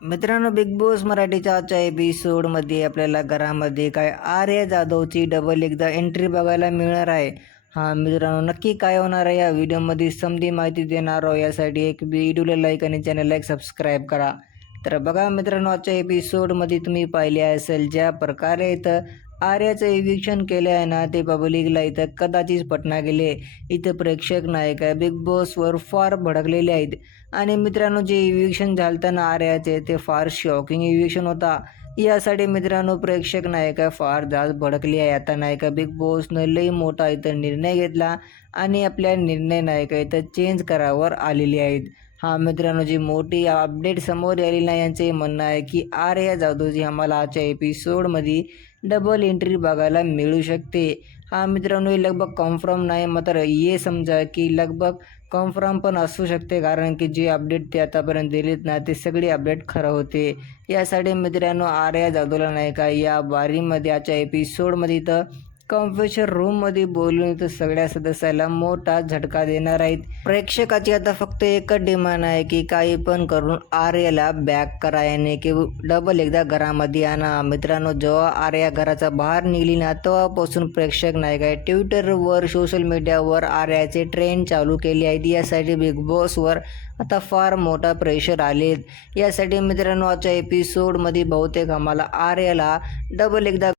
मित्रांनो big boss मराठीच्या आजच्या एपिसोडमध्ये आपल्याला घरामध्ये काय आर्या जाधवची डबल एकदा एंट्री बघायला मिळणार आहे. हां मित्रांनो नक्की काय होणार आहे या व्हिडिओमध्ये समधी माहिती देणार आहोत. यासाठी एक व्हिडिओला लाईक आणि चॅनलला एक सबस्क्राईब करा. तर बघा मित्रांनो आजच्या एपिसोडमध्ये तुम्ही पाहिले असेल ज्या प्रकारे इथं आर्याचं इविक्शन केलं आहे ना ते पब्लिकला इथं कदाचित पटना गेले. इथं प्रेक्षक नायक आहे बिग बॉसवर फार भडकलेले आहेत. आणि मित्रांनो जे इव्हिक्शन झालं ना आर्याचे ते फार शॉकिंग इव्हिक्शन होता. यासाठी मित्रांनो प्रेक्षक नायिका फार जास्त भडकली आहे. आता नायिका बिग बॉसनं लई मोठा इथं निर्णय घेतला आणि आपल्या निर्णय नायिका इथं चेंज करावर आलेली आहेत. हा मित्रांनो जी मोठी अपडेट समोर आलेली नाही यांचे म्हणणं आहे की आर्या जाधवजी आम्हाला आजच्या एपिसोडमध्ये डबल एंट्री बघायला मिळू शकते. हा मित्रांनो हे लगभग कन्फर्म नाही मात्र हे समजा की लगभग कन्फर्म पण असू शकते कारण की जे अपडेट ते आतापर्यंत दिलेत ना ते सगळे अपडेट खरं होते यासाठी मित्रांनो आर्या जाधवला नाही का या बारीमध्ये आजच्या एपिसोडमध्ये इथं कन्फ्युशन रूममध्ये बोलून तर सगळ्या सदस्याला मोठा झटका देणार आहेत. प्रेक्षकाची आता फक्त एकच डिमांड आहे की काही पण करून आर्याला बॅक करा. याने की डबल एकदा घरामध्ये आणा. मित्रांनो जेव्हा आर्या घराचा बाहेर निघली ना तेव्हापासून प्रेक्षक नाही काय ट्विटरवर सोशल मीडियावर आर्याचे ट्रेंड चालू केले आहेत. यासाठी बिग बॉसवर आता फार मोठा प्रेशर आले यासाठी मित्रांनो आजच्या एपिसोडमध्ये बहुतेक आम्हाला आर्याला डबल एकदा